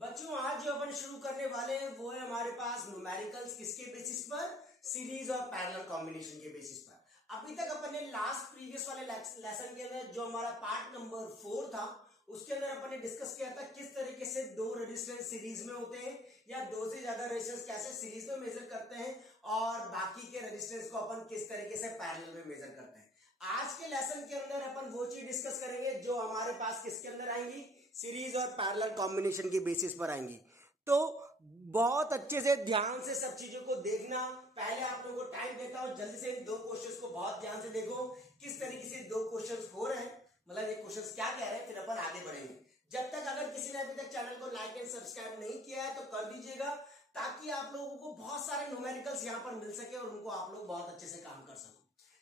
बच्चों आज जो अपन शुरू करने वाले हैं वो है हमारे पास न्यूमेरिकल्स किसके बेसिस पर, सीरीज और पैरेलल कॉम्बिनेशन के बेसिस पर। अभी तक अपन ने लास्ट प्रीवियस वाले लेसन के अंदर जो हमारा पार्ट नंबर 4 था उसके अंदर अपन ने डिस्कस किया था किस तरीके से दो रेजिस्टेंस सीरीज में होते हैं या दो से ज्यादा रेजिस्टेंस कैसे सीरीज में मेजर करते हैं और बाकी के रेजिस्टेंस को अपन किस तरीके से पैरेलल में मेजर करते हैं। आज के लेसन के अंदर अपन वो चीज डिस्कस करेंगे जो हमारे पास किसके अंदर आएंगी, सीरीज और पैरेलल कॉम्बिनेशन के बेसिस पर आएंगी। तो बहुत अच्छे से ध्यान से सब चीजों को देखना। पहले आप लोगों को टाइम देता हूं, जल्दी से इन दो क्वेश्चंस को बहुत ध्यान से देखो किस तरीके से दो क्वेश्चंस हो रहे हैं, मतलब ये क्वेश्चंस क्या कह रहे हैं, फिर अपन आगे बढ़ेंगे। जब तक अगर किसी ने अभी तक चैनल को लाइक एंड सब्सक्राइब नहीं किया है तो कर दीजिएगा ताकि आप लोगों को बहुत सारे न्यूमेरिकल्स यहां पर मिल सके और उनको आप लोग बहुत अच्छे से काम कर सको।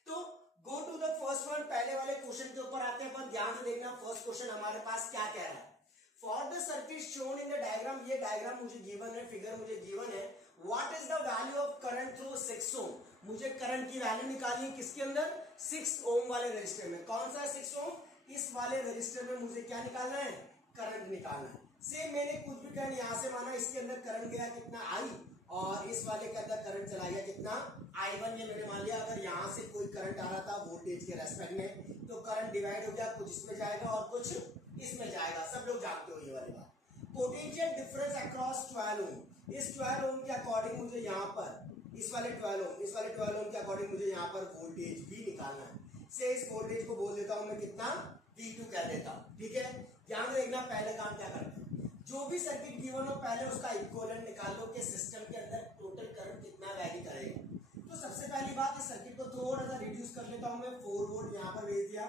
तो go to the first one, पहले वाले क्वेश्चन के ऊपर आते हैं अपन। ध्यान से देखना फर्स्ट क्वेश्चन हमारे पास क्या कह रहा है। For the circuit shown in the diagram, ये डायग्राम मुझे गिवन है, फिगर मुझे गिवन है। What is the value of current through 6 ओम, मुझे करंट की वैल्यू निकालनी है किसके अंदर, 6 ओम वाले रजिस्टर में। कौन सा है 6 ओम, इस वाले रजिस्टर में मुझे क्या निकालना है, करंट निकालना है। सेम मैंने कुछ भी करंट यहां से माना, इसके अंदर करंट गया कितना आई और इस वाले के अंदर करंट चला गया कितना I1। ये मैंने मान लिया अगर यहां से कोई करंट आ रहा था वोल्टेज के रेस्पेक्ट में तो करंट डिवाइड हो गया, कुछ इसमें जाएगा और कुछ इसमें जाएगा, सब लोग जानते हो ये वाली बात। पोटेंशियल डिफरेंस अक्रॉस 12 ओम, इस 12 ओम के अकॉर्डिंग मुझे यहाँ पर इस वाले 12 ओम के अकॉर्डिंग मुझे यहाँ पर वोल्टेज भी निकालना है। से इस वोल्टेज को बोल देता हूं मैं कितना, V2 कह देता हूं। ठीक है, ध्यान देखना पहले काम क्या करते हैं, जो भी सर्किट गिवन हो पहले उसका इक्विवेलेंट निकाल लो कि सिस्टम के अंदर टोटल करंट कितना वैरी करेगा। तो सबसे पहली बात इस सर्किट को थोड़ा सा रिड्यूस कर लेता हूं मैं, 4 वोल्ट यहाँ पर भेज दिया।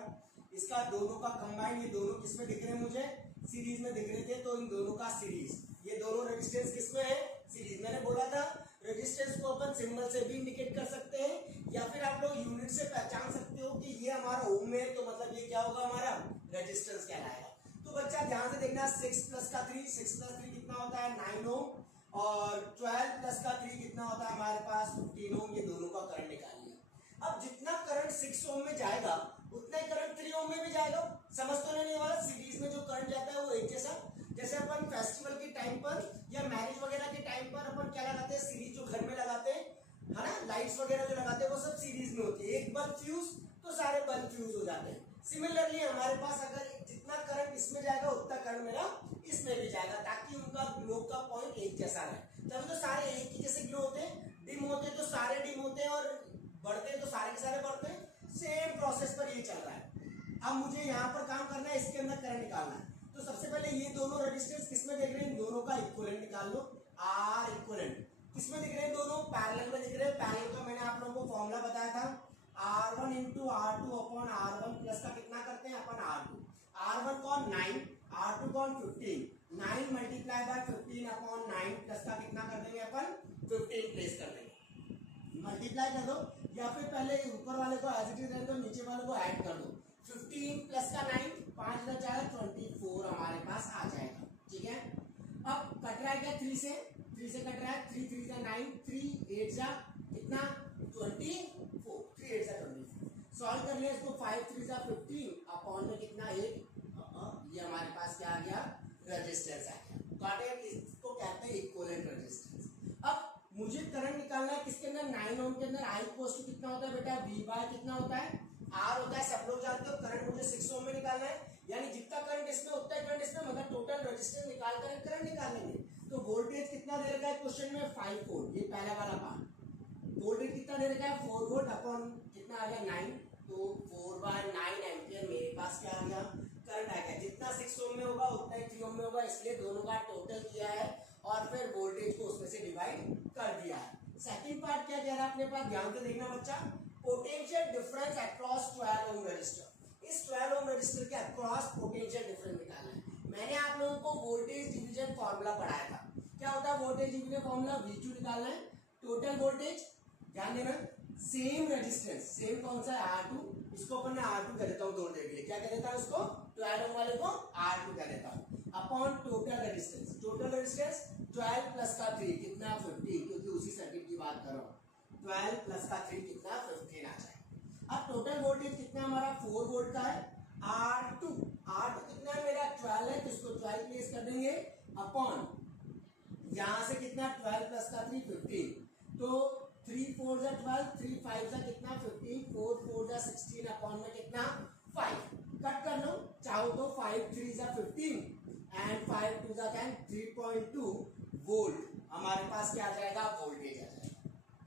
इसका दोनों का कंबाइन, ये दोनों किसमें दिख रहे हैं मुझे, सीरीज में दिख रहे थे, तो इन दोनों का सीरीज, ये दोनों रेजिस्टेंस किसमें है, सीरीज। मैंने बोला था रेजिस्टेंस को अपन सिंबल से भी इंडिकेट कर सकते हैं या फिर आप लोग यूनिट से पहचान सकते हो कि ये हमारा ओम में, तो मतलब ये क्या होगा, हमारा रेजिस्टेंस कहलाएगा। तो बच्चा ध्यान से देखना, 6 प्लस का 3, 6 प्लस 3 कितना होता है 9 ओम और 12 प्लस का 3 कितना होता है हमारे पास 15 ओम। ये दोनों का करंट निकाल लिया। अब जितना करंट 6 ओम में जाएगा उतना ही करंट 3 ओम में भी जाएगा। समझ तो नहीं वाला, सीरीज में जो करंट जाता है वो एक जैसा, जैसे अपन फेस्टिवल के टाइम पर या मैरिज वगैरह के टाइम पर अपन क्या लगाते हैं, सीरीज जो घर में लगाते हैं है ना, लाइट्स वगैरह जो लगाते हैं वो सब सीरीज में होती है। एक बल्ब फ्यूज तो सारे बल्ब फ्यूज हो जाते हैं। सिमिलरली हमारे पास अगर जितना करंट इसमें जाएगा उतना करंट मेरा इसमें भी जाएगा ताकि उनका ग्लो का पॉइंट एक जैसा रहे। तभी तो सारे एक ही जैसे ग्लो होते हैं, डिम होते हैं तो सारे डिम होते हैं और बढ़ते हैं तो सारे के सारे बढ़ते हैं। सेम प्रोसेस पर ये चल रहा है। अब मुझे यहाँ पर काम करना है, इसके अंदर करंट निकालना है। तो सबसे पहले ये दोनों रेजिस्टेंस किसमें देख रहे हैं, दोनों का इक्विवेलेंट निकाल लो। R इक्विवेलेंट किसमें दिख रहे हैं, दोनों पैरेलल में दिख रहे हैं। पैरेलल का मैंने आप लोगों को फॉर्मूला बताया था, R1 into R2 upon R1 plus का कितना करते हैं अपन R2। R1 कौन 9, R2 कौन 15, 9 मल्टीप्लाई बाय 15 अपॉन 9 प्लस का कितना कर देंगे अपन 15 प्लेस कर देंगे। मल्टीप्लाई कर दो या फिर पहले ऊपर वाले को एज इट इज रहने दो, नीचे वाले को ऐड कर दो। 15 प्लस का 9, 5 का 4 24 हमारे पास आ जाएगा। ठीक है, अब कट रहा है क्या 3 से कट रहा है, 3 3 का 9, 3 8 जा कितना 24, 3 8 जा 24। सॉल्व कर लिया इसको, 5 3 जा 15 अपॉन में कितना 8, ये हमारे पास क्या आ गया, रेजिस्टेंस आ गया। इसको कहते हैं इक्विवेलेंट रेजिस्टेंस। अब मुझे करंट निकालना है किसके अंदर, 9 ओम के अंदर। I इक्वल्स टू कितना होता है बेटा, V बाय कितना होता है, R होता है। सब लोग जानते हो करंट मुझे 6 ओम में निकालना है, यानी जितना करंट इसमें उतना ही करंट इसमें, मतलब टोटल रेजिस्टेंस निकाल कर करंट निकाल लेंगे। तो वोल्टेज कितना दे रखा है क्वेश्चन में, 5 वोल्ट, ये पहला वाला पार्ट। वोल्टेज कितना दे रखा है 4 वोल्ट अपॉन कितना आ गया 9, तो 4/9 एम्पियर मेरे पास क्या आ गया, करंट आ गया। जितना 6 ओम में होगा उतना ही 3 ओम में होगा, इसलिए दोनों का टोटल किया है और फिर वोल्टेज को उसमें से डिवाइड कर दिया है। सेकंड पार्ट क्या कह रहा है अपने पास, ध्यान से देखना बच्चा, potential difference across 12 ohm resistor. इस 12 ओम रजिस्टर के अक्रॉस पोटेंशियल डिफरेंस निकालना है। मैंने आप लोगों को वोल्टेज डिवीजन फॉर्मूला पढ़ाया था। क्या होता है वोल्टेज डिवीजन फॉर्मूला, V2 निकालना है, टोटल वोल्टेज, ध्यान देना, सेम रेजिस्टेंस, सेम कौन सा है R2, इसको अपन ने R2 कह देता हूं थोड़ी देर के लिए, क्या कह देता हूं इसको, 12 ओम वाले को R2 कह देता हूं, upon total resistance. Total resistance 12 plus का 3 कितना 15, क्योंकि उसी सर्किट की बात कर रहा हूं। 12 प्लस का 3 कितना 15 आ जाए। अब टोटल वोल्टेज कितना हमारा 4 वोल्ट का है। R2 कितना है मेरा 12 है, तो इसको 12 प्लेस कर देंगे अपॉन यहां से कितना 12 प्लस का 3 15, तो 3 4 जा 12, 3 5 जा कितना 15, 4 4 जा 16 अपॉन में कितना 5, कट कर लो चाहो तो 5 3 जा 15 एंड 5 2 जा 10, 3.2 वोल्ट हमारे पास क्या आ जाएगा, वोल्टेज आ जाएगा।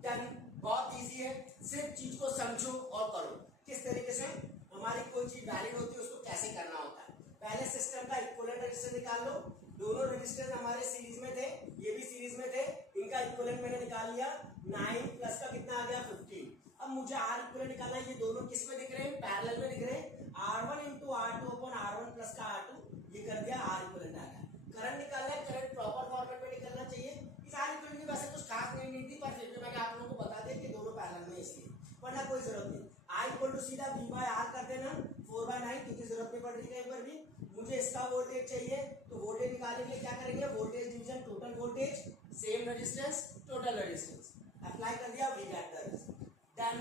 डन, बहुत इजी है, सिर्फ चीज को समझो और करो। किस तरीके से हमारी कोई चीज वैलिड होती है उसको कैसे करना होता है। पहले सिस्टम का इक्विवेलेंट रेजिस्टेंस निकाल लो, दोनों रेजिस्टेंस हमारे सीरीज में थे, ये भी सीरीज में थे, इनका इक्विवेलेंट मैंने निकाल लिया, 9 प्लस का कितना आ गया 15। अब मुझे आर इक्विवेलेंट निकालना है, ये दोनों किस में दिख रहे हैं, पैरेलल में दिख रहे हैं, R1 into R2 upon R1 plus का R2, ये कर दिया आर इक्विवेलेंट आ गया। करंट निकालना है, करंट प्रॉपर फॉर्मेट में निकलना चाहिए। इस आर इक्विवेलेंट की वैसे कुछ खास नहीं थी, पर फिर भी मैंने आप लोगों को बता दिया कि दोनों पैरेलल में, इसलिए वरना कोई जरूरत नहीं। I इक्वल टू सीधा V बाय R कर देना 4/9, क्योंकि जरूरत नहीं पड़ रही कहीं पर भी। मुझे इसका वोल्टेज चाहिए, तो वोल्टेज निकालने के लिए क्या करेंगे, voltage division total voltage, same resistance total resistance, apply कर दिया, we get the result. Done,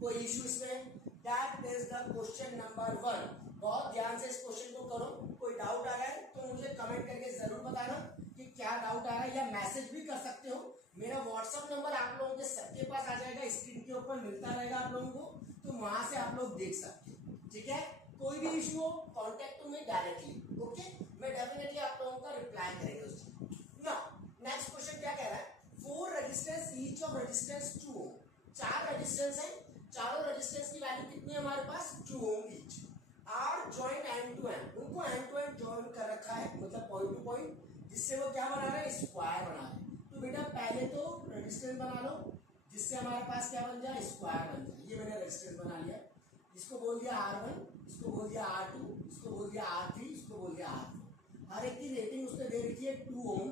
कोई इशू इसमें? That is the question number 1। बहुत ध्यान से इस क्वेश्चन को करो। कोई डाउट आ रहा है तो मुझे कमेंट करके जरूर बताना कि क्या डाउट आ रहा है, या मैसेज भी कर सकते हो। मेरा व्हाट्सएप नंबर आप लोगों के सबके पास आ जाएगा, स्क्रीन के ऊपर मिलता रहेगा आप लोगों को, तो वहां से आप लोग देख सकते हो। ठीक है, कोई भी इशू हो contact to me directly, okay, मैं डेफिनेटली आप लोगों का रिप्लाई करेंगे उस चीज। नाउ नेक्स्ट क्वेश्चन क्या कह रहा है, 4 resistance each of resistance 2 ohm, 4 resistance है, चारों रेजिस्टेंस की वैल्यू कितनी है हमारे पास, 2 ohm each, are joint end to end, उनको एंड टू एंड जॉइन कर रखा है, मतलब पॉइंट टू पॉइंट, जिससे वो क्या बना रहे हैं, स्क्वायर बना रहे हैं। तो बेटा पहले तो रेजिस्टेंस बना लो, जिससे हमारे पास क्या बन जाए, स्क्वायर बन जाए। ये मैंने रेजिस्टेंस बना लिया, इसको बोल दिया R1, इसको बोल दिया R2, इसको बोल दिया R3, इसको बोल दिया R4। हर एक की रेटिंग उसने दे रखी है 2 ओम,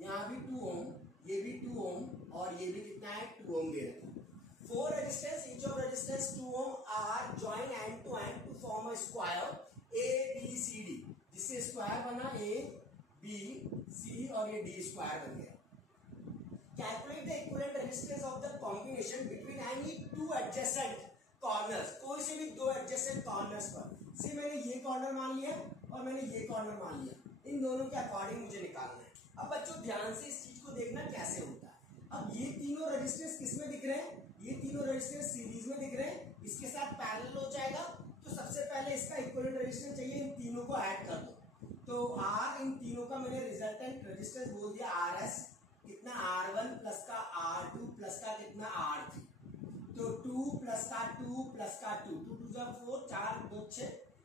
यहाँ भी 2 ओम, ये भी 2 ओम, और ये भी कितना है 2 ओम दे रखा है। 4 resistance each of resistance 2 ohm are join end to end to form a square ABCD, जिससे स्क्वायर बना ABC और ये D स्क्वायर बन गया। Calculate the equivalent resistance of the combination between any two adjacent corners, कोई से भी दो adjacent corners पर। से मैंने ये कॉर्नर मान लिया और मैंने ये कॉर्नर मान लिया, इन दोनों के अकॉर्डिंग मुझे निकालना है। अब बच्चों ध्यान से इस चीज को देखना कैसे होता है। अब ये तीनों रेजिस्टेंस किस में दिख रहे हैं, ये तीनों रेजिस्टेंस सीरीज में दिख रहे हैं, इसके साथ पैरेलल हो जाएगा, तो सबसे पहले इसका इक्विवेलेंट रेजिस्टेंस चाहिए, इन तीनों को ऐड कर दो। तो R, इन तीनों का मैंने रिजल्टेंट रेजिस्टेंस बोल दिया RS, कितना R1 प्लस का R2 प्लस का कितना R3, तो 2 प्लस का 2 प्लस का 2, 2 2 जा 4, 4 2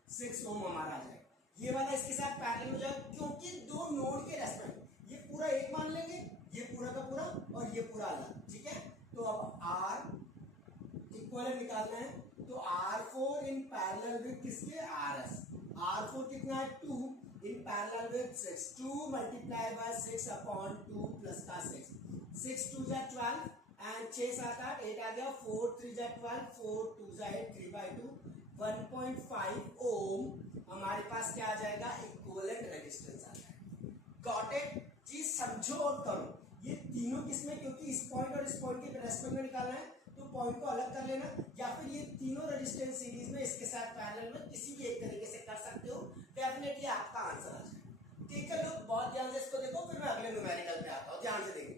6 ओम हमारा आ जाएगा। ये वाला इसके साथ पैरेलल हो जाएगा, क्योंकि दो नोड के रेस्पेक्ट ये पूरा एक मान लेंगे, ये पूरा का पूरा और ये पूरा अलग, ठीक है। तो अब R इक्विवेलेंट निकालना है, तो R4 इन पैरेलल विद किसके, RS, R4 कितना है 2 in parallel with 6, 2 multiplied by 6 upon 2 plus का 6, 6 2 जा 12 and 6 7 8 8 आ गया, 4 3 जा 12, 4 2 जा 8, 3 by 2, 1.5 ओम हमारे पास क्या आ जाएगा, इक्विवेलेंट रेजिस्टेंस आ जाएगा। Got it? चीज समझो और करो। ये तीनों किसमें, क्योंकि इस पॉइंट और इस पॉइंट के रेस्पेक्ट में निकालना है, तो पॉइंट को अलग कर लेना, या फिर ये तीनों रेजिस्टेंस सीरीज में इसके साथ पैरेलल में किसी भी एक तरीके से कर सकते हो, डेफिनेटली आपका आंसर आ जाएगा। ठीक है लोग, बहुत ध्यान से इसको देखो, फिर मैं अगले न्यूमेरिकल पे आता हूं, ध्यान से देखो।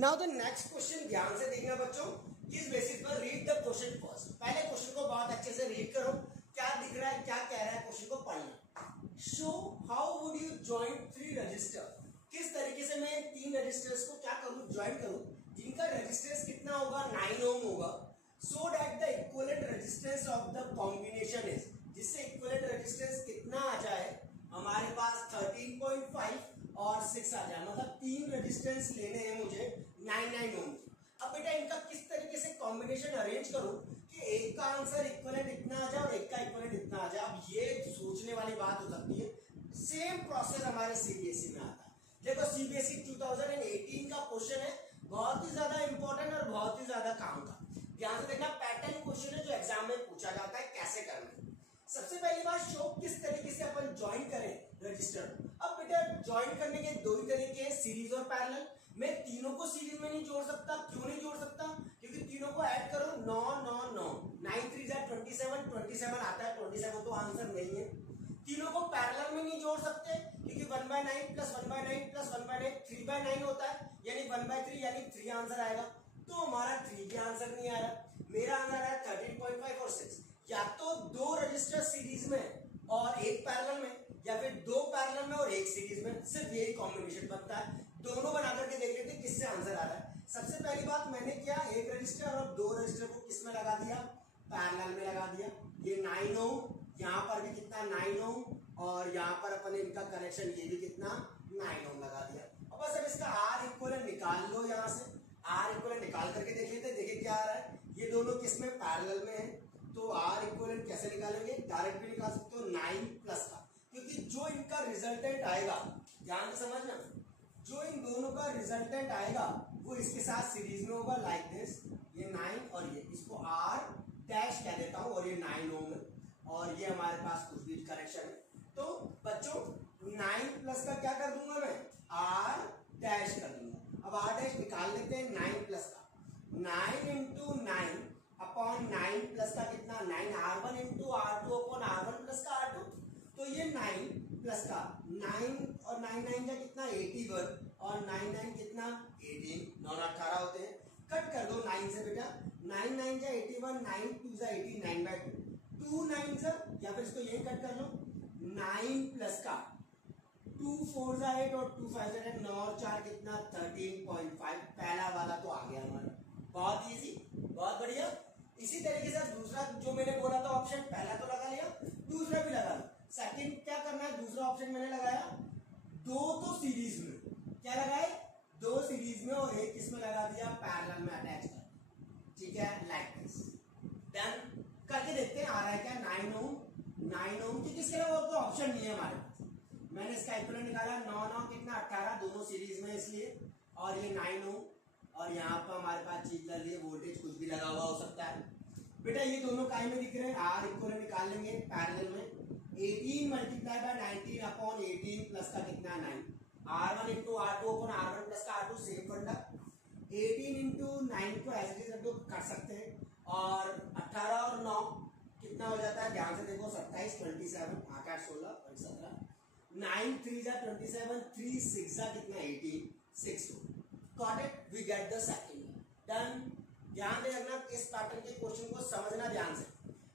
नाउ द नेक्स्ट क्वेश्चन ध्यान से देखना बच्चों, किस बेसिस पर, रीड द क्वेश्चन फर्स्ट। पहले क्वेश्चन को बहुत अच्छे से रीड करो, क्या दिख रहा है, क्या कह रहा है, क्वेश्चन को पढ़ना। Show how would you join 3 register, किस तरीके से मैं 3 रजिस्टर्स को क्या करूं, ज्वाइन करूं, जिनका रेजिस्टेंस कितना होगा, 9 ओम होगा, so that the equivalent resistance of the combination is, जिससे इक्विवेलेंट रेजिस्टेंस कितना आ जाए हमारे पास 13.5 और 6 आ जाए, मतलब 3 रेजिस्टेंस लेने हैं मुझे 9 ओम। अब बेटा इनका किस तरीके से कॉम्बिनेशन अरेंज करूं कि एक का आंसर इक्विवेलेंट इतना आ जाए और एक का इक्विवेलेंट इतना आ जाए। अब ये सोचने वाली बात हो सकती है, सेम प्रोसेस हमारे सीबीएसई में आता है। देखो सीबीएसई 2018 का क्वेश्चन है, बहुत ही ज्यादा इंपॉर्टेंट और बहुत ही ज्यादा काम का। ध्यान से देखना, पैटर्न क्वेश्चन है जो एग्जाम में पूछा जाता है, कैसे करना है। सबसे पहली बात, शो किस तरीके से अपन ज्वाइन करें रजिस्टर। अब बेटा ज्वाइन करने के दो ही तरीके हैं, सीरीज और पैरेलल। मैं तीनों को सीरीज में नहीं जोड़ सकता, क्यों नहीं जोड़ सकता, क्योंकि तीनों को ऐड करो 9 9 9, 9 3 जा 27, 27 आता है, 27 तो आंसर नहीं है। जोड़ सकते हैं क्योंकि 1/9 प्लस 1/9 प्लस 1/9 3/9 होता है, यानी 1/3 यानी 3 आंसर आएगा। तो हमारा 3 का आंसर नहीं आ रहा, मेरा आंसर है 13.5 और 6। या तो 2 रजिस्टर सीरीज में और एक पैरेलल में, या फिर 2 पैरेलल में और एक सीरीज में, सिर्फ यही कॉम्बिनेशन बनता है। दोनों बना करके देख लेते हैं किससे आंसर आ रहा है। सबसे पहली बात मैंने क्या, एक रजिस्टर और 2 रजिस्टर को किस में लगा दिया, पैरेलल में लगा दिया। ये 9 ओम, यहाँ पर भी कितना 9 ओम, और यहाँ पर अपन इनका कनेक्शन ये भी कितना 9 ओम लगा दिया। अब बस अब इसका आर इक्विवेलेंट निकाल लो, यहाँ से आर इक्विवेलेंट निकाल करके देख लेते हैं। देखिए क्या आ रहा है, ये दोनों किस में पैरेलल में है, तो आर इक्विवेलेंट कैसे निकालेंगे, डायरेक्ट भी निकाल सकते हो 9 प्लस का, क्योंकि जो इनका रिजल्टेंट आएगा, ध्यान से समझना, जो इन दोनों का रिजल्टेंट आएगा वो इसके साथ सीरीज में होगा, लाइक दिस। ये 9 और ये, इसको आर डैश कह देता हूं, और ये 9 ओम है, और ये हमारे पास कुछ भी कनेक्शन है। तो बच्चों 9 प्लस का क्या कर दूंगा मैं, आर डैश कर दूंगा। अब आर डैश निकाल लेते हैं 9 प्लस का, 9 इंटू 9 अपॉन 9 प्लस का कितना 9, R1 into R2 upon R1 plus का R2। तो ये 9 प्लस का 9 और 9 9 का कितना 81, और 9 9 कितना 18, 9 18 होते हैं। कट कर दो 9 से बेटा, 9 9 जा 81, 9 2 जा 18, 9/2, 2 9 जा, या फिर इसको यही कट कर लो, 9 प्लस का 2 4 जा 8 और 2 5 जा 10, 9 और 4 कितना 13.5। पहला वाला तो आ गया हमारा, बहुत इजी, बहुत बढ़िया। इसी तरीके से दूसरा जो मैंने बोला था ऑप्शन, पहला तो लगा लिया, दूसरा भी लगा लो। सेकंड क्या करना है, दूसरा ऑप्शन मैंने लगाया 2 तो सीरीज में, क्या लगाए 2 सीरीज में और एक किसमें लगा दिया, पैरेलल में अटैच कर, ठीक है, लाइक दिस। डन करके देखते हैं आ रहा है क्या, 9 ओम, 9 ओम की, किसके अलावा और कोई ऑप्शन नहीं है हमारे पास। मैंने इसका इक्विवेलेंट निकाला, 9 9 कितना 18, दोनों सीरीज में इसलिए, और ये 9 ओम, और यहाँ पर हमारे पास चीज लग रही है वोल्टेज, कुछ भी लगा हुआ हो सकता है। बेटा ये दोनों काय में दिख रहे हैं, आर इक्विवेलेंट निकाल लेंगे पैरेलल में, 18 मल्टीप्लाई बाय 19 अपॉन 18 प्लस का कितना 9, R1 into R2 upon R1 plus का R2, सेम फंडा। 18 इंटू 9 को ऐसे ही रखो, कर सकते हैं, और 18 और 9 कितना हो जाता है, ध्यान से देखो 27 27, 8 16 और 17, 9 3 जा 27, 3 6 जा कितना 18, 6 2। Got it? We get the second one. Done. ध्यान दे रखना, इस पैटर्न के क्वेश्चन को समझना ध्यान से।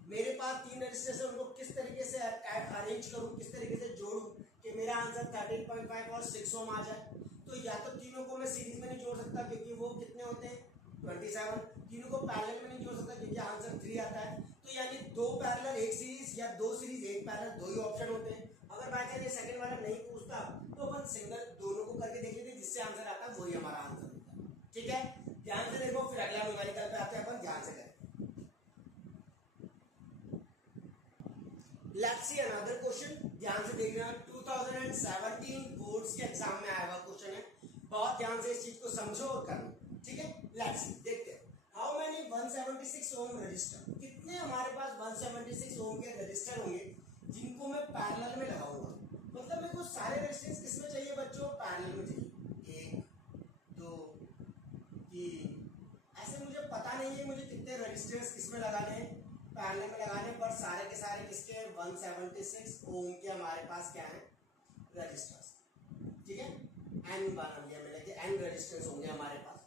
मेरे पास 3 रजिस्टर्स है, उनको किस तरीके से अरेंज करूं, किस तरीके से जोड़ूं कि मेरा आंसर 13.5 और 6 ओम आ जाए। तो या तो तीनों को मैं सीरीज में नहीं जोड़ सकता क्योंकि वो कितने होते हैं 27, तीनों को पैरेलल में नहीं जोड़ सकता क्योंकि आंसर 3 आता है। तो यानी 2 पैरेलल 1 सीरीज, या 2 सीरीज 1 पैरेलल, 2 ही ऑप्शन होते हैं। अगर बाय चांस ये सेकंड वाला नहीं पूछता तो अपन सिंगल दोनों को करके देख लेते, जिससे आंसर आता है वही हमारा आंसर होता है, ठीक है। ध्यान से देखो, फिर अगला न्यूमेरिकल पे आते हैं अपन, ध्यान से करें। लेट्स सी अनदर क्वेश्चन, ध्यान से देखना, 2017 बोर्ड्स के एग्जाम में आया हुआ क्वेश्चन है, बहुत ध्यान से इस चीज को समझो और करो, ठीक है। लेट्स सी, देखते हैं, हाउ मेनी 176 ओम रजिस्टर, कितने हमारे पास 176 ओम के रजिस्टर होंगे जिनको मैं पैरेलल में लगाऊंगा। मतलब मेरे को सारे रेजिस्टेंस किसमें चाहिए बच्चों, पैरेलल में चाहिए, 1 2 3, ऐसे मुझे पता नहीं है मुझे कितने रजिस्टेंस किसमें लगाने हैं, पैरेलल में लगाने, पर सारे के सारे किसके 176 ओम के हमारे पास क्या है रजिस्टर्स, ठीक है। n बना लिया मैंने कि n रजिस्टर्स होंगे हमारे पास।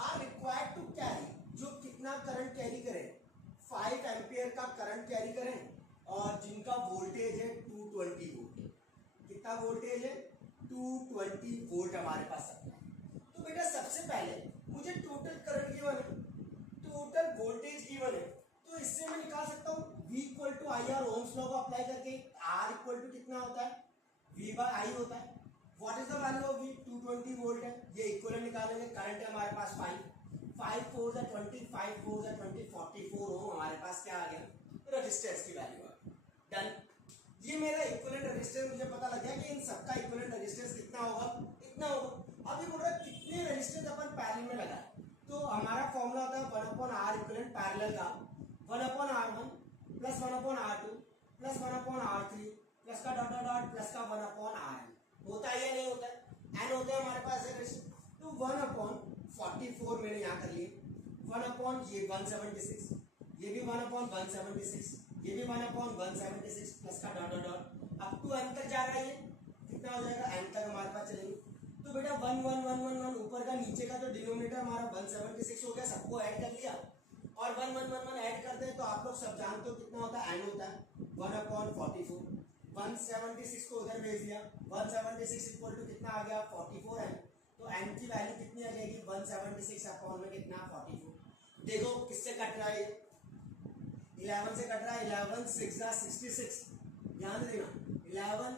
आर रिक्वायर्ड टू कैरी, जो कितना करंट कैरी करें, 5 एम्पियर का करंट कैरी करें, और जिनका वोल्टेज है 220 वोल्ट। कितना वोल्टेज है 220 वोल्ट हमारे पास सप्लाई। तो बेटा सबसे पहले मुझे टोटल करंट गिवन है, टोटल वोल्टेज गिवन है, तो इससे मैं निकाल सकता हूँ V equal to I R, ohm's law को अप्लाई करके R इक्वल टू कितना होता है V बाय I होता है। What is the value of V, 220 volt है, ये इक्विवेलेंट निकालेंगे, करंट है हमारे पास 5 4 जा 20, 5 4 जा 20, 44 ओम हमारे पास क्या आ गया रजिस्टेंस की वैल्यू आ गई। डन, ये मेरा इक्विवेलेंट रेजिस्टेंस, मुझे पता लग गया कि इन सबका इक्विवेलेंट रेजिस्टेंस कितना होगा, इतना होगा। अब ये बोल रहा है कितने रेजिस्टेंस अपन पैरेलल में लगाए, तो हमारा फॉर्मूला होता है 1/R इक्विवेलेंट पैरेलल का 1/R1 plus 1/R2 plus 1/R3 plus का डॉट डॉट डॉट प्लस का 1/Rn। होता है या नहीं होता है, n होता है हमारे पास रेजिस्टेंस, तो 1/44 मैंने यहाँ कर लिए, 1 ये 176, ये भी 1/176, ये भी 1/176 प्लस का dot dot dot up to n तक जा रहा है, ये कितना हो जाएगा n तक हमारे पास चलेंगे। तो बेटा 1 1 1 1 1 ऊपर का नीचे का तो डिनोमिनेटर हमारा 176 हो गया, सबको ऐड कर लिया और 1 1 1 1 ऐड करते हैं तो आप लोग सब जानते हो कितना होता है, n होता है 1/44। 176 को उधर भेज दिया, 176 इक्वल टू कितना आ गया 44n। तो n की वैल्यू कितनी आ जाएगी 176 अपॉन में कितना 44। देखो किससे कट रहा है, 11 से कट रहा है, 11 6 66, ध्यान देना 11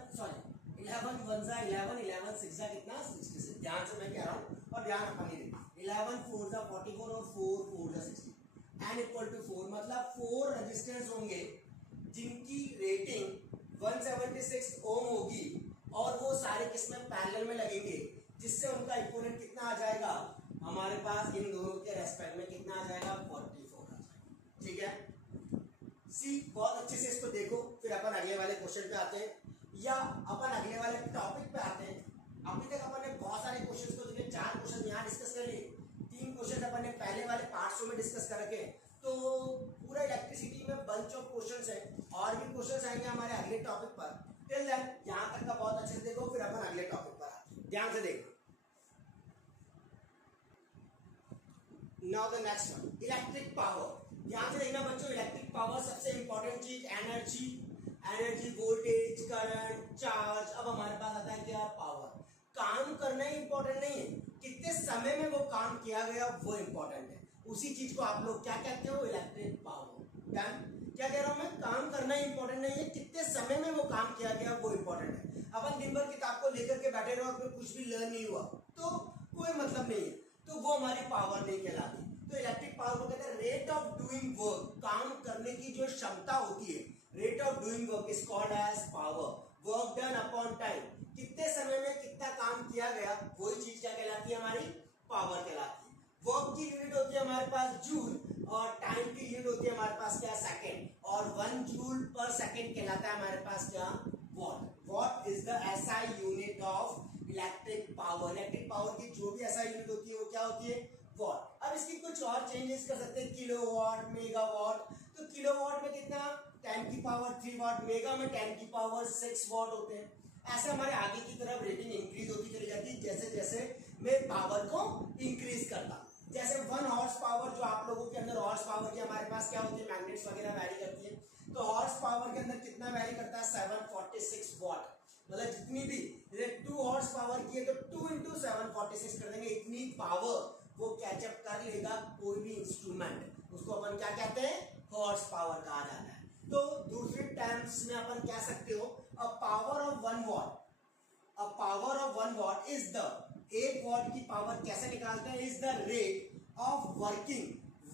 1 जा 11, 11 6 जा कितना 66, ध्यान से मैं कह रहा हूँ और ध्यान अपन ही देना। 11 4 जा 44 और 4 4 जा 60, n इक्वल टू 4, मतलब 4 रेजिस्टेंस होंगे जिनकी रेटिंग 176 ओम होगी और वो सारे किसमें पैरेलल में लगेंगे, जिससे उनका इक्विवेलेंट कितना आ जाएगा हमारे पास इन दोनों के रेस्पेक्ट में कितना आ जाएगा 44 आ जाएगा। ठीक है, सी बहुत अच्छे से इसको देखो, फिर अपन अगले वाले क्वेश्चन पे आते हैं या अपन अगले वाले टॉपिक पे आते हैं। अभी तक अपन ने बहुत सारे क्वेश्चंस को देखे, 4 क्वेश्चन यहाँ डिस्कस कर लिए, 3 क्वेश्चन अपन ने पहले वाले पार्ट्स में डिस्कस कर रखे, तो पूरा इलेक्ट्रिसिटी में बंच ऑफ क्वेश्चंस है और भी क्वेश्चंस आएंगे हमारे अगले टॉपिक पर। टिल देन यहाँ तक का बहुत अच्छे से देखो, फिर अपन अगले टॉपिक पर आते हैं, ध्यान से देखो। Now the next one, electric power. ध्यान से देखना बच्चों, इलेक्ट्रिक पावर सबसे इंपॉर्टेंट चीज एनर्जी, वोल्टेज, करंट, चार्ज। अब हमारे पास आता है क्या पावर। काम करना ही इंपॉर्टेंट नहीं है, कितने समय में वो काम किया गया वो इंपॉर्टेंट है। उसी चीज को आप लोग क्या कहते हो, इलेक्ट्रिक पावर। डन, क्या कह रहा हूं मैं, काम करना ही इंपॉर्टेंट नहीं है, कितने समय में वो काम किया गया वो इंपॉर्टेंट है। अपन दिन भर किताब को लेकर के बैठे रहो, उसमें कुछ भी लर्न नहीं हुआ तो कोई मतलब नहीं है, तो वो हमारी पावर नहीं कहलाती। तो इलेक्ट्रिक पावर को कहते हैं रेट ऑफ डूइंग वर्क, काम करने की जो क्षमता होती है, rate of doing work is called as power. Work done upon time, कितने समय में कितना काम किया गया वही चीज क्या कहलाती है, हमारी पावर कहलाती है। वर्क की यूनिट होती है हमारे पास जूल और टाइम की यूनिट होती है हमारे पास क्या, सेकंड, और 1 जूल पर सेकंड कहलाता है हमारे पास क्या, what. What is the SI unit of electric power. Electric power की जो भी एसआई यूनिट होती है वो क्या होती है, वॉट। अब इसकी कुछ और चेंजेस कर सकते हैं, किलोवाट, मेगावाट। तो किलोवाट में कितना 10 की पावर 3 वाट, मेगा में 10 की पावर 6 वाट होते हैं। ऐसे हमारे आगे की तरफ रेटिंग इंक्रीज होती चली जाती है जैसे जैसे मैं पावर को इंक्रीज करता। जैसे 1 हॉर्स पावर, जो आप लोगों के अंदर हॉर्स पावर की हमारे पास क्या होती है, मैग्नेट्स वगैरह वैरी करती है, तो हॉर्स पावर के अंदर कितना वैरी करता है 746 वाट। मतलब जितनी भी 2 हॉर्स पावर की है तो 2 × 746 कर देंगे, इतनी पावर वो कैचअप कर लेगा कोई भी इंस्ट्रूमेंट, उसको अपन क्या कहते हैं, हॉर्स पावर कहा जाता है। तो दूसरे टर्म्स में अपन कह सकते हो a power of 1 what, a power of 1 what is the, 1 what की पावर कैसे निकालते हैं, is the rate of working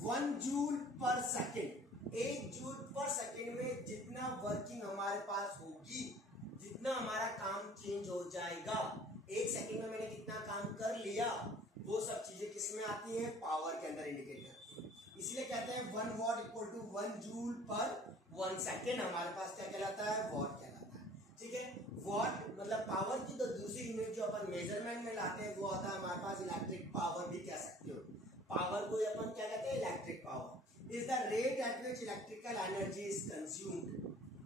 1 joule per second. 1 joule per second में जितना वर्किंग हमारे पास होगी, जितना हमारा काम चेंज हो जाएगा, 1 सेकेंड में मैंने कितना काम कर लिया, वो सब चीजें किसमें आती हैं, पावर के अंदर इंडिकेट करती है। इसलिए कहते हैं 1 वॉट इक्वल टू 1 जूल पर 1 सेकेंड हमारे पास क्या कहलाता है, वॉट कहलाता है। ठीक है, वॉट मतलब पावर की तो दूसरी यूनिट जो अपन मेजरमेंट में लाते हैं वो आता है हमारे पास इलेक्ट्रिक पावर भी कह सकते हो। पावर को अपन क्या कहते हैं, electric power is the rate at which electrical energy is consumed.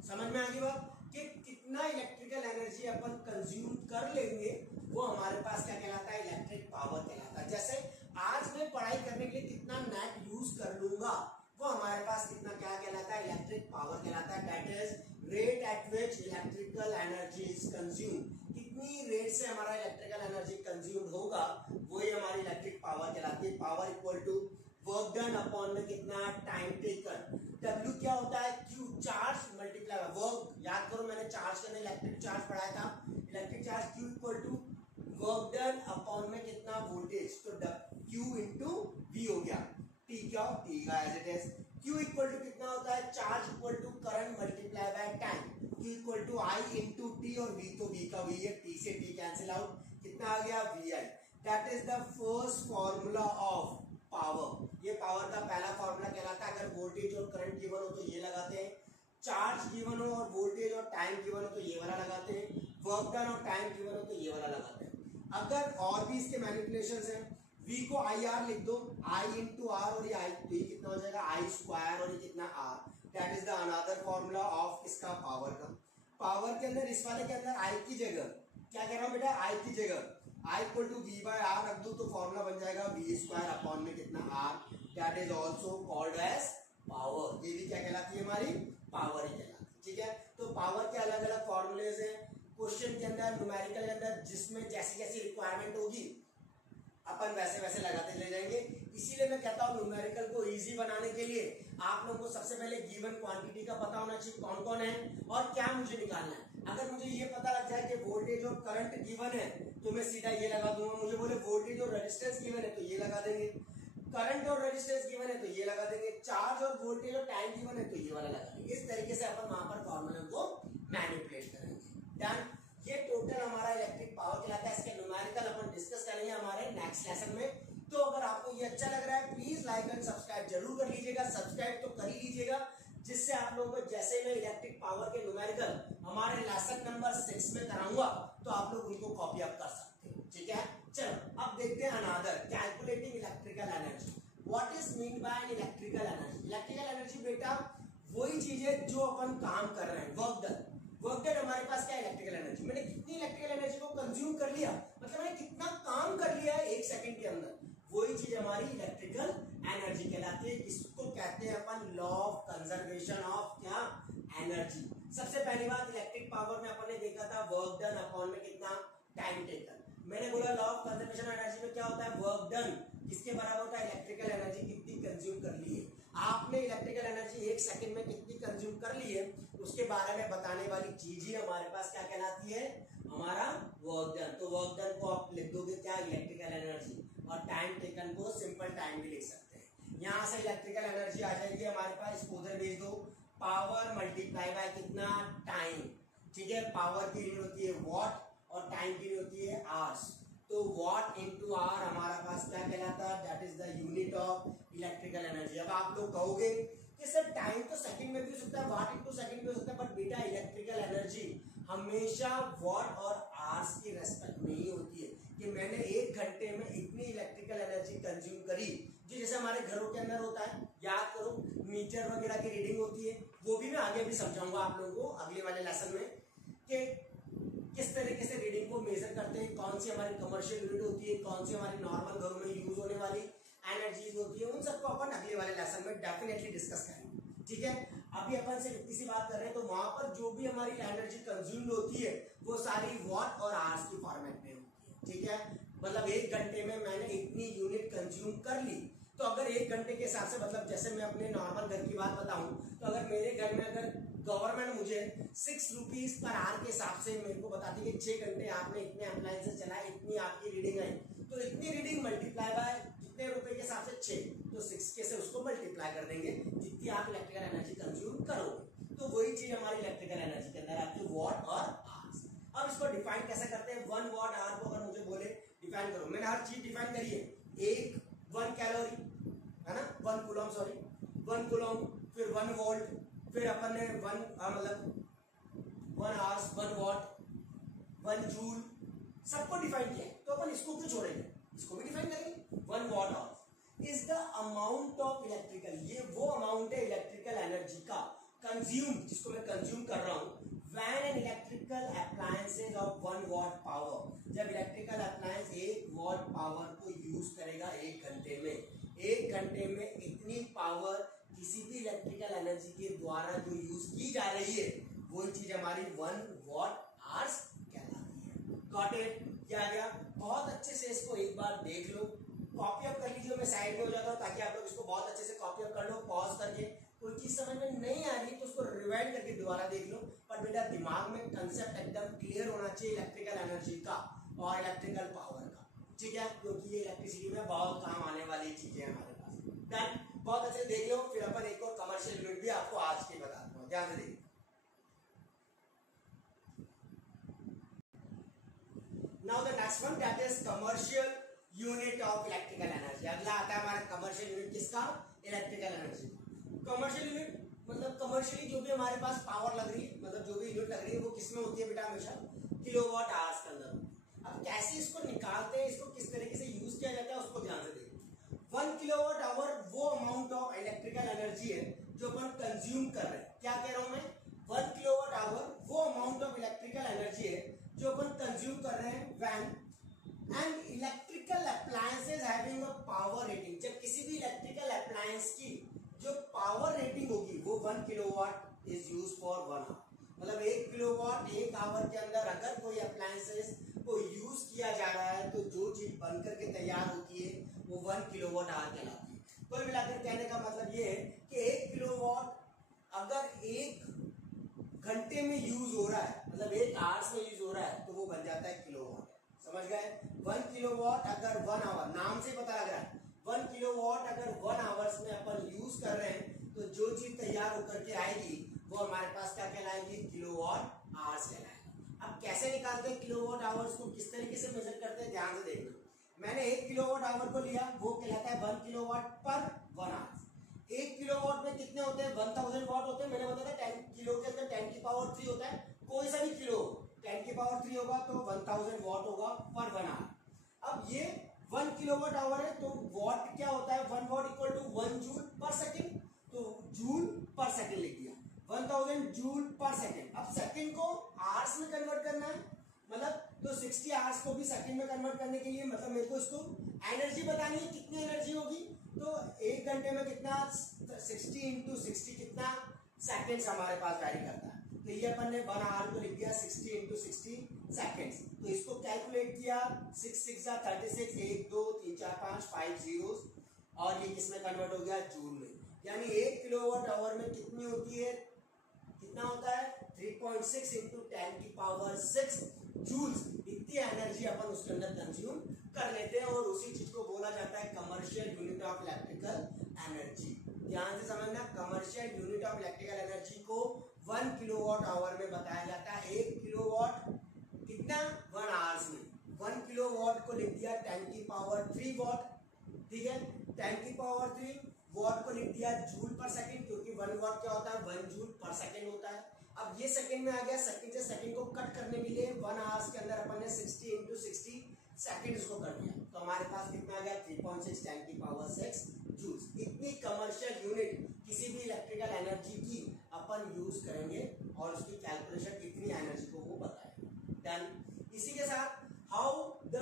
समझ में आ गई बात कि कितना इलेक्ट्रिकल एनर्जी अपन कंज्यूम कर लेंगे वो हमारे पास क्या कहलाता है, इलेक्ट्रिक पावर कहलाता है। जैसे आज मैं पढ़ाई करने के लिए कितना नेट यूज कर लूंगा वो हमारे पास कितना क्या कहलाता है, इलेक्ट्रिक पावर कहलाता है। That is rate at which electrical energy is consume, कितनी रेट से हमारा इलेक्ट्रिकल एनर्जी कंज्यूम होगा वही हमारी इलेक्ट्रिक पावर कहलाती है। Power equal to work done upon में कितना टाइम टेकन। W क्या होता है, Q चार्ज मल्टीप्लाई वर्क। याद करो मैंने चार्ज के अंदर इलेक्ट्रिक चार्ज पढ़ाया था, electric charge Q equal to work done upon में कितना वोल्टेज, तो Q इंटू V हो गया, T क्या हो, T का as it is. Q equal to कितना होता है, charge equal to current multiply by time, Q equal to I into T, और V तो V का V है, T से T कैंसिल आउट, कितना आ गया VI। That is the first formula of power. ये पावर का पहला फॉर्मूला कहलाता है। अगर वोल्टेज और करंट गिवन हो तो ये लगाते हैं, चार्ज गिवन हो और वोल्टेज और टाइम गिवन हो तो ये वाला लगाते हैं, वर्क डन और टाइम गिवन हो तो ये वाला लगाते हैं। अगर और भी इसके मैनिपुलेशंस हैं, V को IR लिख दो, I इंटू R, और ये I तो ये कितना हो जाएगा I स्क्वायर, और ये कितना R। That is the another formula of इसका पावर का। पावर के अंदर इस वाले के अंदर आई की जगह क्या कह रहा हूं बेटा, आई की जगह I equal to V by R रख दो तो फॉर्मूला बन जाएगा वी स्क्वायर अपॉन में कितना are, that is also called as power. ये भी क्या कहलाती है, हमारी पावर ही कहलाती है। ठीक है, तो पावर के अलग अलग फॉर्मूलेज हैं क्वेश्चन के अंदर, न्यूमेरिकल के अंदर, जिसमें जैसी जैसी रिक्वायरमेंट होगी अपन वैसे वैसे लगाते ले जाएंगे। इसीलिए मैं कहता हूँ न्यूमेरिकल को इजी बनाने के लिए आप लोगों को सबसे पहले गिवन क्वांटिटी का पता होना चाहिए, कौन कौन है और क्या मुझे निकालना है। अगर मुझे ये पता लग जाए कि वोल्टेज और करंट गिवन है तो मैं सीधा ये लगा दूंगा, मुझे बोले वोल्टेज और रेजिस्टेंस गिवन है तो ये लगा देंगे, करंट और रेजिस्टेंस गिवन है तो ये लगा देंगे, चार्ज और वोल्टेज और टाइम गिवन है तो ये वाला लगा देंगे। इस तरीके से अपन वहां पर फॉर्मूला को मैनिपुलेट करेंगे। डन, ये टोटल हमारा इलेक्ट्रिक पावर कहलाता है। इसके न्यूमेरिकल अपन डिस्कस करेंगे हमारे नेक्स्ट लेसन में। तो अगर आपको ये अच्छा लग रहा है प्लीज लाइक एंड सब्सक्राइब जरूर कर लीजिएगा, सब्सक्राइब तो कर ही लीजिएगा, जिससे आप लोगों को जैसे मैं इलेक्ट्रिक पावर के न्यूमेरिकल हमारे लेसन नंबर 6 में कराऊंगा तो आप लोग उनको कॉपी अप कर सकते हो। ठीक है, चलो अब देखते हैं another calculating electrical energy. What is mean by electrical energy? Electrical energy बेटा वही चीज है जो अपन काम कर रहे हैं, वर्क डन। वर्क डन हमारे पास क्या है, इलेक्ट्रिकल एनर्जी। मैंने कितनी इलेक्ट्रिकल एनर्जी को कंज्यूम कर लिया, मतलब मैंने कितना काम कर लिया है 1 सेकंड के अंदर, वही चीज हमारी इलेक्ट्रिकल एनर्जी कहलाती है। इसको कहते हैं अपन लॉ ऑफ कंजर्वेशन ऑफ क्या, एनर्जी। सबसे पहली बात इलेक्ट्रिक पावर में अपन ने देखा था वर्क डन अपॉन में कितना, टाइम टेकन। मैंने बोला लॉ ऑफ कंजर्वेशन एनर्जी में क्या होता है, वर्क डन किसके बराबर होता है, इलेक्ट्रिकल एनर्जी कितनी कंज्यूम कर ली है। आपने इलेक्ट्रिकल एनर्जी 1 सेकंड में कितनी कंज्यूम कर ली है उसके बारे में बताने वाली चीज ही हमारे पास क्या कहलाती है, हमारा वर्क डन। तो वर्क डन को आप लिख दोगे क्या, इलेक्ट्रिकल एनर्जी, और टाइम टेकन को सिंपल टाइम भी लिख सकते हैं। यहां से इलेक्ट्रिकल एनर्जी आ जाएगी हमारे पास, इसको उधर भेज दो, पावर मल्टीप्लाई बाय कितना, टाइम। ठीक है, पावर की यूनिट होती है वॉट और टाइम की यूनिट होती है आवर्स। तो वॉट इंटू आवर हमारा पास क्या कहलाता है, that is the unit of electrical energy. अब आप लोग कहोगे कि सर टाइम तो सेकंड में भी हो सकता है, वॉट इंटू सेकंड में हो सकता है, बट बेटा इलेक्ट्रिकल एनर्जी हमेशा वॉट और आवर्स की रेस्पेक्ट में ही होती है कि मैंने 1 घंटे में इतनी इलेक्ट्रिकल एनर्जी कंज्यूम करी। जो जैसे हमारे घरों के अंदर होता है, याद करो मीटर वगैरह की रीडिंग होती है, वो भी मैं आगे भी समझाऊंगा आप लोगों को अगले वाले लेसन में कि किस तरीके से रीडिंग को मेजर करते हैं, कौन सी हमारी कमर्शियल यूनिट होती है, कौन सी हमारी नॉर्मल घरों में यूज होने वाली एनर्जीज होती है, उन सबको अपन अगले वाले लेसन में डेफिनेटली डिस्कस करेंगे। ठीक है, अभी अपन सिर्फ इतनी सी बात कर रहे हैं, तो वहां पर जो भी हमारी एनर्जी कंज्यूम्ड होती है वो सारी वॉट और आवर्स की फॉर्मेट में होती है। ठीक है, मतलब 1 घंटे में मैंने इतनी यूनिट कंज्यूम कर ली। तो अगर 1 घंटे के हिसाब से, मतलब जैसे मैं अपने नॉर्मल घर की बात बताऊं, तो अगर मेरे घर में अगर गवर्नमेंट मुझे 6 रुपीज पर आवर के हिसाब से मेरे को बताती है कि 6 घंटे आपने इतने अप्लायंसेस चलाए, इतनी आपकी रीडिंग आई, तो इतनी रीडिंग मल्टीप्लाई बाय कितने रुपए के हिसाब से 6, तो 6 के से उसको मल्टीप्लाई कर देंगे जितनी आप इलेक्ट्रिकल एनर्जी कंज्यूम करोगे। तो वही चीज हमारी इलेक्ट्रिकल एनर्जी के अंदर आती है, वॉट और आवर्स। अब इसको डिफाइन कैसे करते हैं, 1 वॉट आवर को अगर मुझे बोले डिफाइन करो, मैंने हर चीज डिफाइन करी है। 1 कैलोरी है ना, 1 कूलम, सॉरी 1 कूलम, फिर 1 वोल्ट, फिर अपन ने 1 मतलब 1 आवर्स, 1 वॉट, 1 जूल, सबको डिफाइन किया। तो अपन इसको क्यों छोड़ेंगे, इसको भी डिफाइन करेंगे। 1 watt hour is the amount of electrical, ये वो अमाउंट है इलेक्ट्रिकल एनर्जी का कंज्यूम, जिसको मैं कंज्यूम कर रहा हूं when an electrical appliances of 1 watt power, जब इलेक्ट्रिकल अप्लायंस 1 वॉट पावर को यूज करेगा 1 घंटे में, 1 घंटे में इतनी पावर किसी भी इलेक्ट्रिकल एनर्जी के द्वारा जो यूज की जा रही है वही चीज हमारी 1 वॉट आवर्स कहलाती है। गॉट इट, क्या गया? बहुत अच्छे से इसको एक बार देख लो, कॉपी अप कर लीजिए, मैं साइड में हो जाता हूँ ताकि आप लोग इसको बहुत अच्छे से कॉपी अप कर लो, पॉज करके। कोई चीज समझ में नहीं आ रही तो उसको रिवाइंड करके दोबारा देख लो, पर बेटा दिमाग में कंसेप्ट एकदम क्लियर होना चाहिए इलेक्ट्रिकल एनर्जी का और इलेक्ट्रिकल पावर का। ठीक है, क्योंकि ये इलेक्ट्रिसिटी में बहुत काम आने वाली चीजें हमारे पास। डन, बहुत अच्छे देख लो। फिर अपन एक और कमर्शियल यूनिट भी आपको आज की बताता हूँ, ध्यान से देखिए। Now the next one that is commercial unit of electrical energy. अगला आता है हमारा कमर्शियल यूनिट किसका, इलेक्ट्रिकल एनर्जी। कमर्शियल यूनिट मतलब कमर्शियली जो भी हमारे पास पावर लग रही है, मतलब जो भी यूनिट लग रही है वो किसमें होती है बेटा, हमेशा किलोवाट आवर्स के अंदर। अब कैसे इसको निकालते हैं, इसको किस तरीके से यूज किया जाता है उसको ध्यान से देखिए। 1 किलोवाट आवर वो अमाउंट ऑफ इलेक्ट्रिकल एनर्जी है जो अपन कंज्यूम कर रहे हैं। क्या कह रहा हूं मैं, 1 किलोवाट आवर वो अमाउंट कंज्यूम कर रहे हैं when and electrical appliances having a power rating, जब किसी भी इलेक्ट्रिकल अप्लायंस की जो पावर रेटिंग होगी वो 1 kilowatt is use for 1 hour, मतलब 1 किलोवाट 1 आवर के अंदर अगर कोई अप्लायंसेस को यूज किया जा रहा है तो जो चीज बनकर के तैयार होती है वो 1 किलोवाट आवर कहलाती है। कुल मिलाकर कहने का मतलब ये है कि 1 किलोवाट अगर 1 घंटे में यूज हो रहा है, मतलब 1 आवर्स में यूज हो रहा है तो वो बन जाता है किलोवाट। समझ गए? 1 किलोवाट अगर 1 आवर, नाम से पता लग रहा है 1 किलोवाट अगर 1 आवर्स में अपन यूज कर रहे हैं तो जो चीज तैयार होकर के आएगी वो हमारे पास क्या कहलाएगी? किलोवाट आवर्स कहलाएगा। अब कैसे निकालते हैं किलोवाट आवर्स को, किस तरीके से मेजर करते हैं, ध्यान से देखना। मैंने 1 किलोवाट आवर को लिया, वो कहलाता है 1 किलोवाट पर 1 आवर। 1 किलोवाट में कितने होते हैं? 1000 वाट होते हैं। मैंने बताया 10 किलो के अंदर 10 की पावर 3 होता है, कोई सा भी किलो 10 की पावर 3 होगा तो 1000 वाट होगा पर 1 आवर। अब ये 1 किलोवाट आवर है तो वाट क्या होता है? 1 watt equal to 1 joule per second, तो जूल पर सेकेंड लिख दिया, 1000 जूल पर सेकेंड। अब सेकेंड को आवर्स में कन्वर्ट करना है, मतलब तो 60 आवर्स को भी सेकेंड में कन्वर्ट करने के लिए मतलब मेरे को इसको एनर्जी बतानी है, कितनी एनर्जी होगी। तो 1 घंटे में कितना 60 इंटू 60 कितना सेकेंड्स हमारे पास वैरी करता है। तो ये अपन ने 1 आवर को लिख दिया 60 इंटू 60 सेकेंड्स। तो इसको कैलकुलेट किया, 6 6 36, 1 2 3 4 5 5 जीरोस, और ये किसमें कन्वर्ट हो गया? जूल में। यानी 1 किलोवाट आवर में कितनी होती है? कितना होता है? 3.6 इंटू 10 की पावर 6 जूल्स। इतनी एनर्जी अपन उसके अंदर कंज्यूम कर लेते हैं और उसी चीज को बोला जाता है commercial unit of electrical energy. ध्यान से समझना, commercial unit of electrical energy को 1 किलोवाट आवर में बताया जाता है। 1 किलोवाट कितना? 1 आवर्स में। 1 किलोवाट को लिख दिया 10 की पावर 3 वाट, ठीक है। 10 की पावर 3 वाट को लिख दिया जूल पर सेकंड, क्योंकि 1 वाट क्या होता है? 1 जूल पर सेकंड होता है। अब ये सेकंड में आ गया, सेकंड से सेकंड को कट करने के लिए 1 आवर्स के अंदर अपन ने 60 इंटू 60 सेकंड को कर दिया, तो हमारे पास कितना आ गया? 3.6 10 की पावर 6 जूल्स। इतनी कमर्शियल यूनिट किसी भी इलेक्ट्रिकल एनर्जी की अपन यूज करेंगे और उसकी कैलकुलेशन कितनी एनर्जी को वो बताएगा। डन। इसी के साथ how the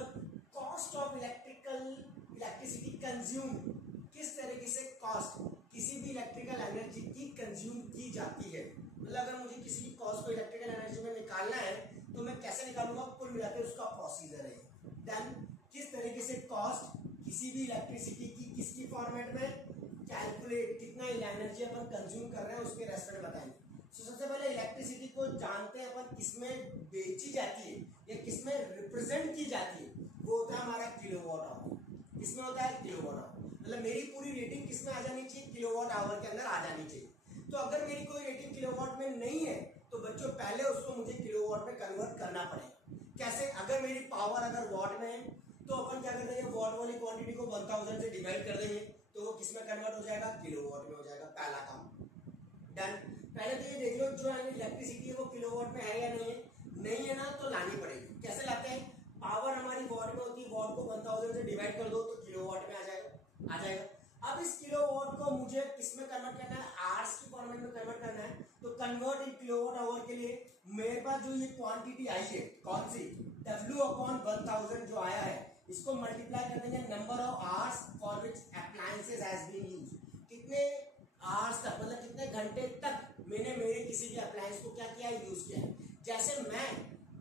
cost of electricity consume, किस तरीके से कॉस्ट किसी भी इलेक्ट्रिकल एनर्जी की कंज्यूम की जाती है। मतलब अगर मुझे किसी की कॉस्ट को इलेक्ट्रिकल एनर्जी में निकालना है तो मैं कैसे निकालूंगा? कुल मिलाकर उसका प्रोसीजर है। देन किस तरीके से कॉस्ट किसी भी इलेक्ट्रिसिटी की किसकी फॉर्मेट में कैलकुलेट, कितना एनर्जी अपन कंज्यूम कर रहे हैं उसके रेस्पेक्ट बताएंगे। सबसे पहले इलेक्ट्रिसिटी को जानते हैं अपन किसमें बेची जाती है या किसमें रिप्रेजेंट की जाती है, वो होता है हमारा किलोवाट आवर। किसमें होता है? Kilowatt hour. मतलब मेरी पूरी रेटिंग किसमें आ जानी चाहिए? किलोवाट आवर के अंदर आ जानी चाहिए। तो अगर मेरी कोई रेटिंग किलोवाट में नहीं है तो बच्चों पहले उसको मुझे किलोवाट में कन्वर्ट करना पड़ेगा। कैसे? अगर मेरी पावर अगर वाट में है तो अपन क्या कर देंगे? वाट वाली क्वांटिटी को 1000 से डिवाइड कर देंगे तो वो किसमें कन्वर्ट हो जाएगा? किलोवाट में हो जाएगा। पहला काम डन। पहले तो ये देख लो जो इलेक्ट्रिसिटी है वो किलोवाट में है या नहीं है। नहीं है ना तो लानी पड़ेगी। कैसे लाते हैं? पावर हमारी वाट में होती है, वाट को 1000 से डिवाइड कर दो तो किलोवाट में आ जाएगा। अब इस किलोवाट को मुझे किसमें कन्वर्ट करना है? आवर्स की फॉर्मेट में कन्वर्ट करना है। तो कन्वर्ट इन किलोवाट आवर के लिए मेरे पास जो ये क्वांटिटी आई है, कौन सी? W/1000 जो आया है, इसको मल्टीप्लाई कर देंगे number of hours for which appliances has been used. कितने आवर्स तक, मतलब कितने घंटे तक मैंने मेरे किसी भी अप्लायंस को क्या किया? यूज किया है। जैसे मैं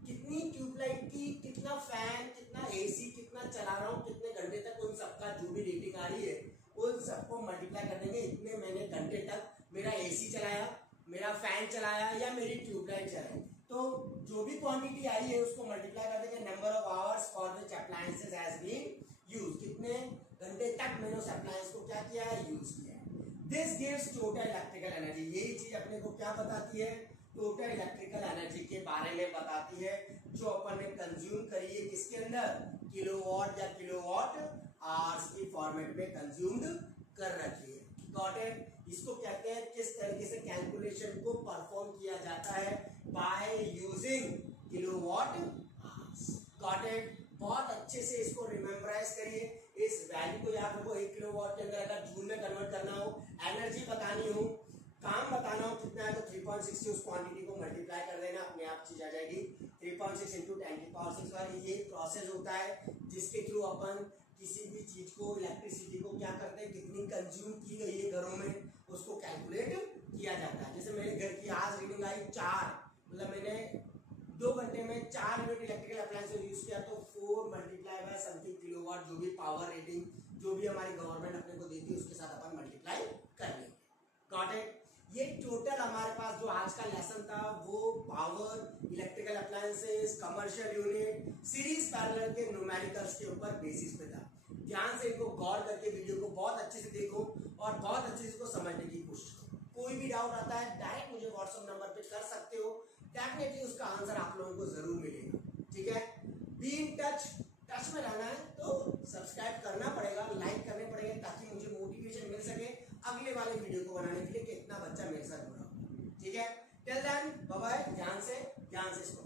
कितनी ट्यूबलाइट की, कितना फैन, कितना एसी, कितना चला रहा हूँ, कितने घंटे तक, उन सबका जो भी रेटिंग आ रही है उन सबको मल्टीप्लाई कर देंगे। इतने मैंने घंटे तक मेरा एसी चलाया, मेरा फैन चलाया या मेरी ट्यूबलाइट चलाई, तो जो भी क्वांटिटी आई है उसको मल्टीप्लाई कर देंगे number of hours for which appliances has been used. कितने घंटे तक मैंने उस अप्लायंस को क्या किया है? यूज किया है। This gives total electrical energy. यही चीज अपने को क्या बताती है? टोटल इलेक्ट्रिकल एनर्जी के बारे में बताती है जो अपन ने कंज्यूम करी है किसके अंदर? किलोवाट या किलोवाट आवर्स की फॉर्मेट में कंज्यूम्ड कर रखी है। Got it? इसको कहते हैं किस तरीके से कैलकुलेशन को परफॉर्म किया जाता है? By using kilowatt hours. Got it? बहुत अच्छे से इसको रिमेम्बराइज करिए। इस वैल्यू को याद रखो। 1 किलोवाट के अंदर अगर जूल में कन्वर्ट करना हो, एनर्जी बतानी हो, काम बताना हो कितना है तो 3.6 से उस क्वांटिटी को मल्टीप्लाई कर देना, अपने आप चीज आ जाएगी। 3.6 इंटू 10⁶ और ये प्रोसेस होता है जिसके थ्रू अपन किसी भी चीज को, इलेक्ट्रिसिटी को क्या करते हैं, कितनी कंज्यूम की गई है घरों में, उसको कैलकुलेट किया जाता है। जैसे मेरे घर की आज रीडिंग आई 4, मतलब मैंने 2 घंटे में 4 यूनिट इलेक्ट्रिकल अप्लायंसेस यूज किया, तो 4 मल्टीप्लाई बाय समथिंग किलोवाट, जो भी पावर रेटिंग जो भी हमारी गवर्नमेंट अपने को देती है उसके साथ अपन मल्टीप्लाई कर लेंगे। Got it? ये टोटल हमारे पास जो आज का लेसन था वो power, electrical appliances, commercial unit, series parallel के न्यूमेरिकल्स के ऊपर बेसिस पे था। ध्यान से इनको गौर करके वीडियो को बहुत अच्छे से देखो और बहुत अच्छे से इसको समझने की कोशिश करो। कोई भी डाउट आता है डायरेक्ट मुझे व्हाट्सएप नंबर पे कर सकते हो, डेफिनेटली उसका आंसर आप लोगों को जरूर मिलेगा। ठीक है, बी इन टच में रहना है तो सब्सक्राइब करना पड़ेगा, लाइक करने पड़ेंगे ताकि मुझे मोटिवेशन मिल सके अगले वाले वीडियो को बनाने के लिए कि इतना बच्चा मेरे साथ जुड़ा हो। ठीक है, टिल देन बाय बाय, ध्यान से इसको